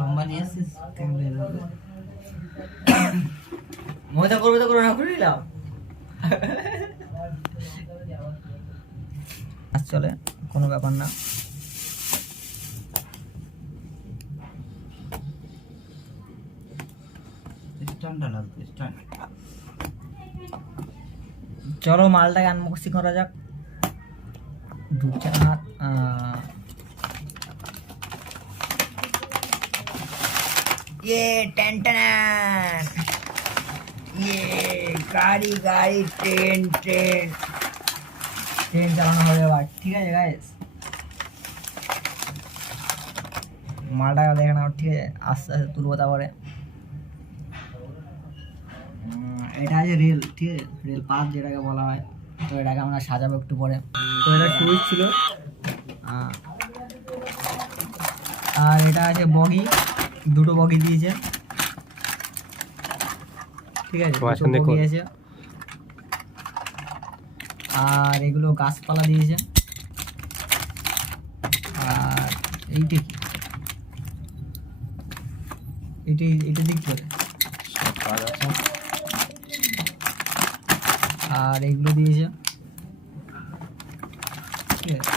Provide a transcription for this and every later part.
লম্বা নিয়ে আসছিস ক্যামেরা মজা করবে তো করে না করে নিলাম। চলে কোনো ব্যাপার না। স্ট্যান্ডটা লাগবে স্ট্যান্ড। চলো মালটাকে আনবক্সিং করা যাক। ঢুকছে না ये टेन टेन ये गाड़ी गाड़ी ट्रेन ट्रेन ट्रेन চালানো হবে এবার। ঠিক আছে গাইস, মালটা দেখে নাও। ঠিক আছে, আস্তে আস্তে তুলবো। তারপরে এটা আছে রেল। ঠিক আছে, রেল পাত যেটাকে বলা হয়। তো এটাকে আমরা সাজাবো একটু পরে। তো এটা সুইচ ছিল। আর এটা আছে বগি, দুটো বগি দিয়েছে। ঠিক আছে, দুটো বগি আছে। আর এগুলো গাছপালা দিয়েছে। আর এইটা কি, এটা দিক করে। আর এগুলো দিয়েছে। ঠিক আছে,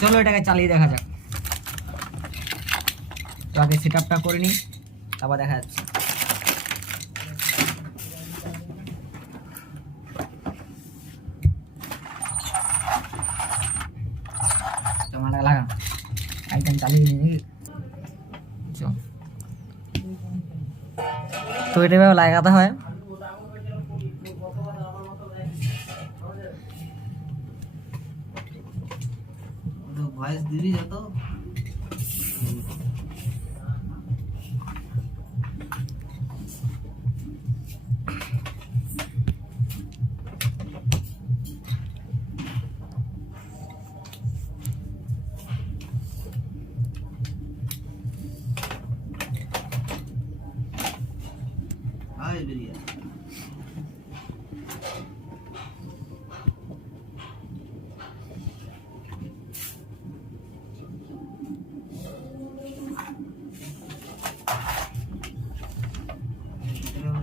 চলো এটাকে চালিয়ে দেখা যাক। তো আগে সেট আপটা করে নিই, তারপর দেখা যাচ্ছে। টমাটা লাগা একদম চালিয়ে নিই নাকি। তো এটা এভাবে লাগাতে হয়। ভয়েস দিবি যত আয় বেরিয়ে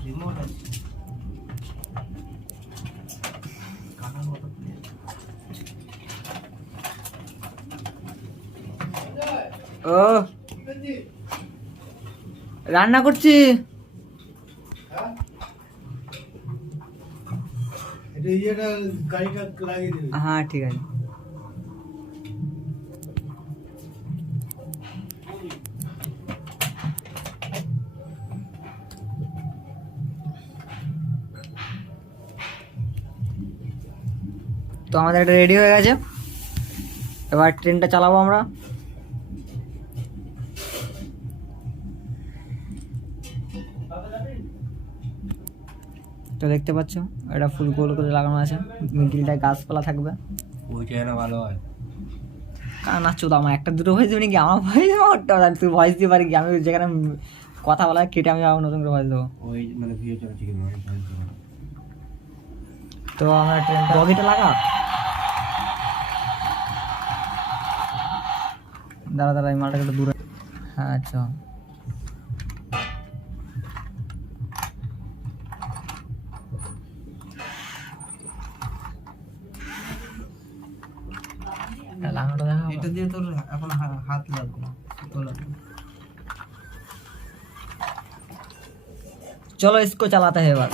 রিমোট আছে কানার মতো। ও রান্না করছি। হ্যাঁ ঠিক আছে। তো আমাদের এটা রেডি হয়ে গেছে। এবার ট্রেনটা চালাবো আমরা। তো দেখতে পাচ্ছ এটা ফুল গোল করে লাগানো আছে। মিডিলটায় গাছপালা থাকবে। ওইটা না ভালো হয়। কারণ আছো তো আমার একটা দুটো ভয়েস দিবি নাকি? আমার ভয়েস তুই ভয়েস দিতে পারি কি? আমি যেখানে কথা বলা কেটে আমি আবার নতুন করে ভয়েস দেবো। ওই মানে ভিডিও চলে ঠিক আছে। তো আমরা ট্রেন বগিটা লাগা। দাঁড়া দাঁড়া, এই মালটাকে একটু দূরে। হ্যাঁ আচ্ছা, লাগানোটা দেখা। এটা দিয়ে তোর এখন হাত লাগবে না, তো লাগবে। चलो इसको चलाते हैं बार।